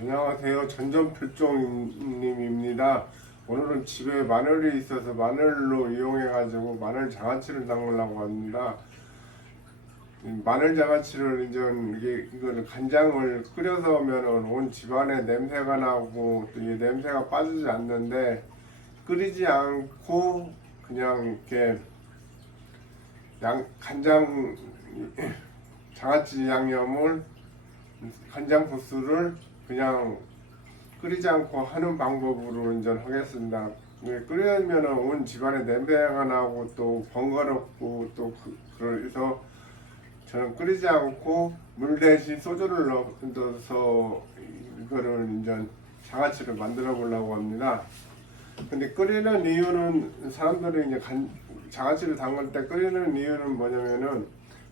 안녕하세요. 전전필종님입니다. 오늘은 집에 마늘이 있어서 마늘로 이용해가지고 마늘 장아찌를 담으려고 합니다. 이 마늘 장아찌를 이제 이거를 간장을 끓여서 하면은 온 집안에 냄새가 나고 또 이 냄새가 빠지지 않는데 끓이지 않고 그냥 이렇게 양 간장 장아찌 양념을 간장 소스를 그냥 끓이지 않고 하는 방법으로 이제 하겠습니다. 이게 끓이면은 온 집안에 냄새가 나고 또 번거롭고 또 그, 그래서 저는 끓이지 않고 물 대신 소주를 넣어서 이거를 이제 장아찌를 만들어 보려고 합니다. 근데 끓이는 이유는 사람들이 이제 간, 장아찌를 담글 때 끓이는 이유는 뭐냐면은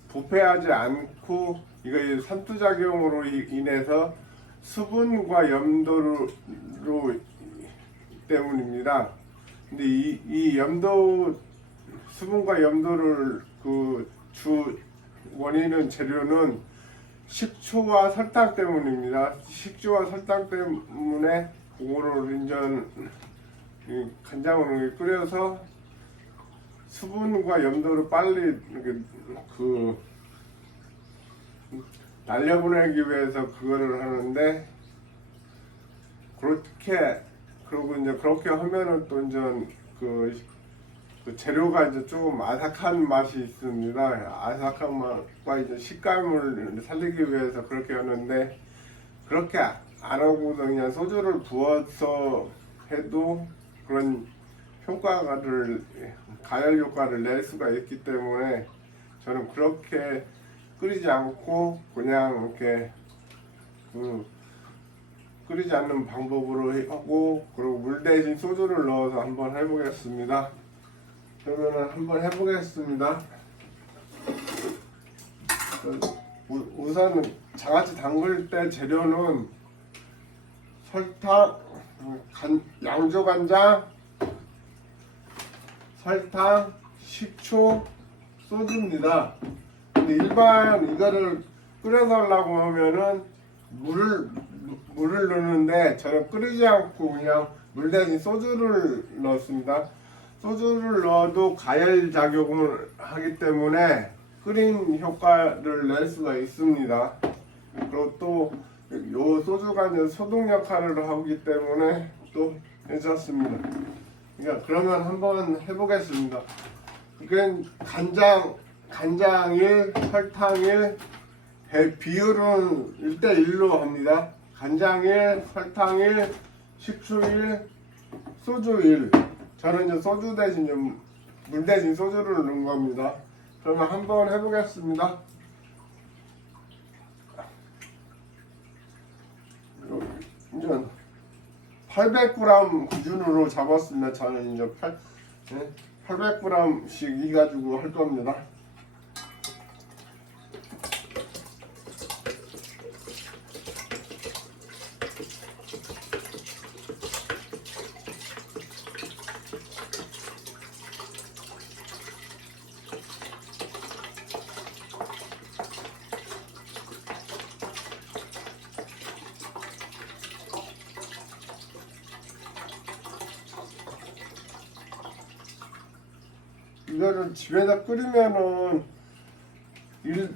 부패하지 않고 이거 이- 인해서 수분과 염도로 때문입니다. 근데 이, 이 염도 수분과 염도를 그 주 원인은 재료는 식초와 설탕 때문입니다. 식초와 설탕 때문에 그거를 인전 이 간장으로 끓여서 수분과 염도를 빨리 그 날려보내기 위해서 그거를 하는데 그렇게 그리고 이제 그렇게 하면은 또 이제 그, 그 재료가 이제 조금 아삭한 맛이 있습니다. 아삭한 맛과 이제 식감을 살리기 위해서 그렇게 하는데 그렇게 안 하고 그냥 소주를 부어서 해도 그런 효과를 가열 효과를 낼 수가 있기 때문에 저는 그렇게 끓이지 않고 그냥 이렇게 그 끓이지 않는 방법으로 하고 그리고 물 대신 소주를 넣어서 한번 해보겠습니다. 그러면은 한번 해보겠습니다. 우선 장아찌 담글 때 재료는 설탕, 간, 양조 간장, 설탕, 식초, 소주입니다. 일반 이거를 끓여서 하려고 하면은 물을 무- 물을 넣는데 저는 끓이지 않고 그냥 물 대신 소주를 넣습니다. 소주를 넣어도 가열 작용을 하기 때문에 끓인 효과를 낼 수가 있습니다. 그리고 또 요 소주가 이제 소독 역할을 하기 때문에 또 괜찮습니다. 그러니까 그러면 한번 해보겠습니다. 이건 간장 간장 1, 설탕 1, 배 비율은 1대1로 합니다. 간장 1, 설탕 1, 식초 1, 소주 1. 저는 이제 소주 대신 좀 물 대신 소주를 넣은 겁니다. 그러면 한번 해보겠습니다. 이제 800g 기준으로 잡았습니다. 저는 이제 8, 800g씩 이 가지고 할 겁니다. 이거를 집에다 끓이면은 일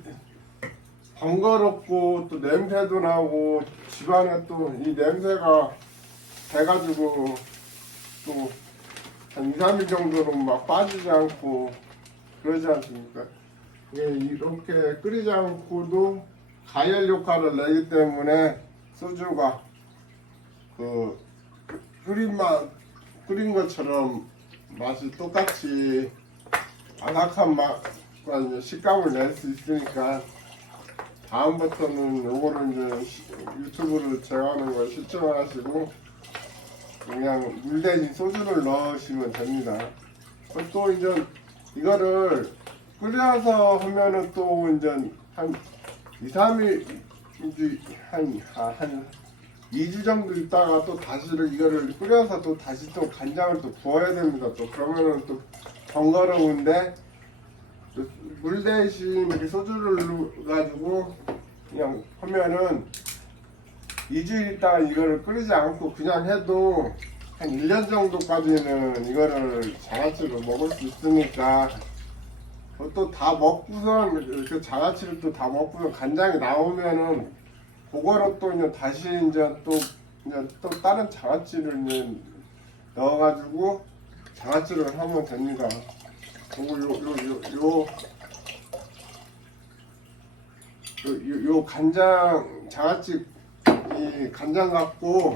번거롭고 또 냄새도 나고 집안에 또 이 냄새가 돼가지고 또 한 2, 3일 정도는 막 빠지지 않고 그러지 않습니까? 이렇게 끓이지 않고도 가열 효과를 내기 때문에 소주가 그 끓인 맛 끓인 것처럼 맛이 똑같이 아삭한 맛과 식감을 낼 수 있으니까 다음부터는 요거를 이제 시- 유튜브를 제가 하는 걸 시청하시고 그냥 물 대신 소주를 넣으시면 됩니다. 또 이제 이거를 끓여서 하면은 또 이제 한 2, 3일 이제 한, 아, 한 2주 정도 있다가 또 다시 이거를 끓여서 또 다시 또 간장을 또 부어야 됩니다. 또 그러면은 또 번거로운데 물 대신 이렇게 소주를 넣어가지고 그냥 하면은 2주일 있다가 이거를 끓이지 않고 그냥 해도 한 1년 정도까지는 이거를 장아찌로 먹을 수 있으니까 또 다 먹고선 그 장아찌를 또 다 먹고선 간장이 나오면은 그거로 또 이제 다시 이제 또 이제 또 다른 장아찌를 넣어가지고 장아찌를 하면 됩니다. 그리고 요요 요 요 간장 장아찌 이 간장 갖고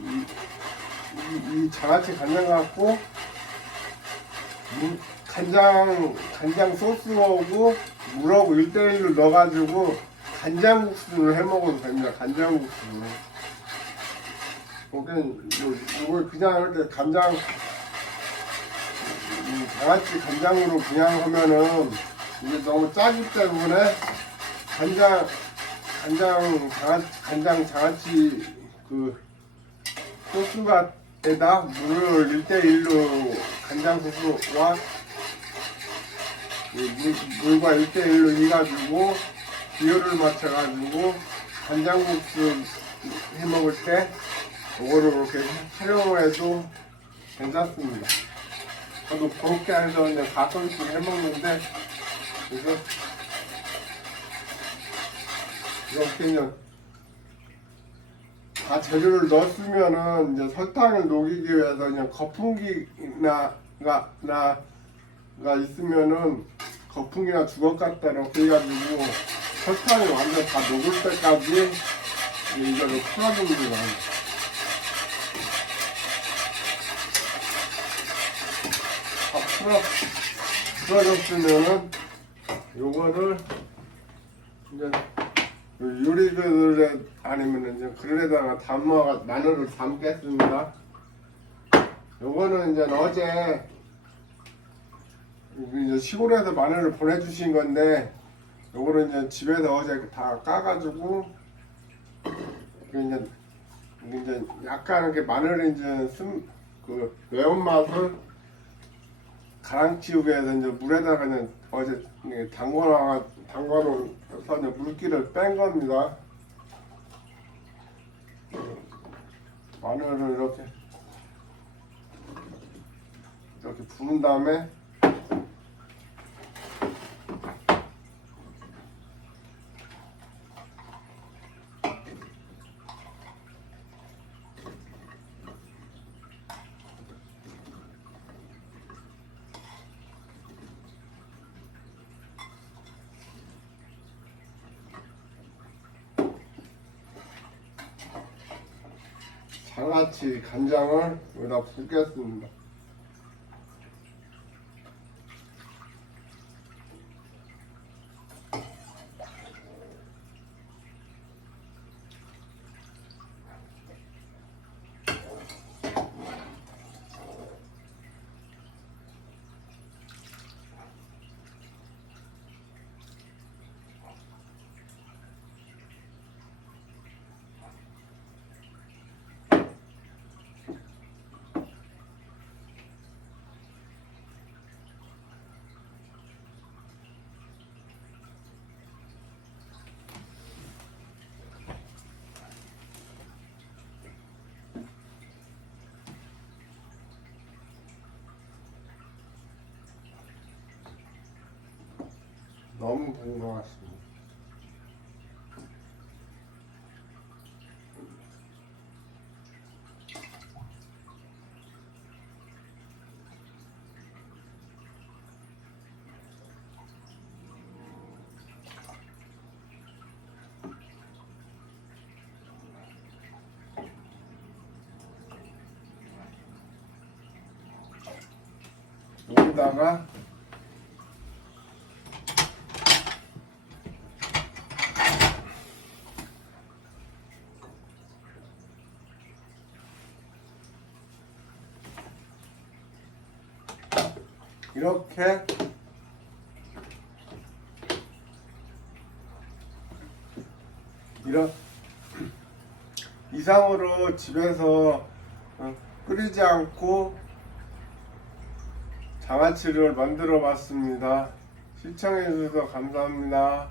이, 이, 이 장아찌 간장 갖고 물, 간장 간장 소스하고 물하고 1대1로 넣어가지고 간장국수를 해 먹어도 됩니다. 간장국수. 거긴 요, 요걸 그냥 이렇게 간장 이 장아찌 간장으로 그냥 하면은 이게 너무 짜기 때문에 간장 간장 장아 간장 장아찌 그 소스가에다 물을 1대1로 간장 소스와 이 물, 물과 1대1로 해가지고 비율을 맞춰가지고 간장국수 해 먹을 때 이거를 이렇게 활용해도 괜찮습니다. 저도 그렇게 해서 이제 가끔씩 해 먹는데 그래서 이렇게 그냥 다 재료를 넣었으면은 이제 설탕을 녹이기 위해서 그냥 거품기나 가, 나, 가 있으면은 거품기나 주걱 이렇게 해가지고 설탕이 완전 다 녹을 때까지 이거를 풀어줍니다. 다 풀어 풀어줬으면은 요거를 이제 요리그릇에 아니면 이제 그릇에다가 담아가 마늘을 담겠습니다. 요거는 이제 어제 이제 시골에서 마늘을 보내주신 건데 요거는 이제 집에서 어제 다 까가지고 이제 이제 약간 이렇게 마늘이 이제 쓴그 매운맛을 가랑치우게 해서 이제 물에다가 이제 어제 담궈놔 담궈놓은 그래서 이제 물기를 뺀 겁니다. 마늘을 이렇게 이렇게 부은 다음에 장아찌 간장을 여기다 붓겠습니다. 너무 같습니다. 여기다가 이렇게 이런 이상으로 집에서 어, 끓이지 않고 장아찌를 만들어 봤습니다. 시청해 주셔서 감사합니다.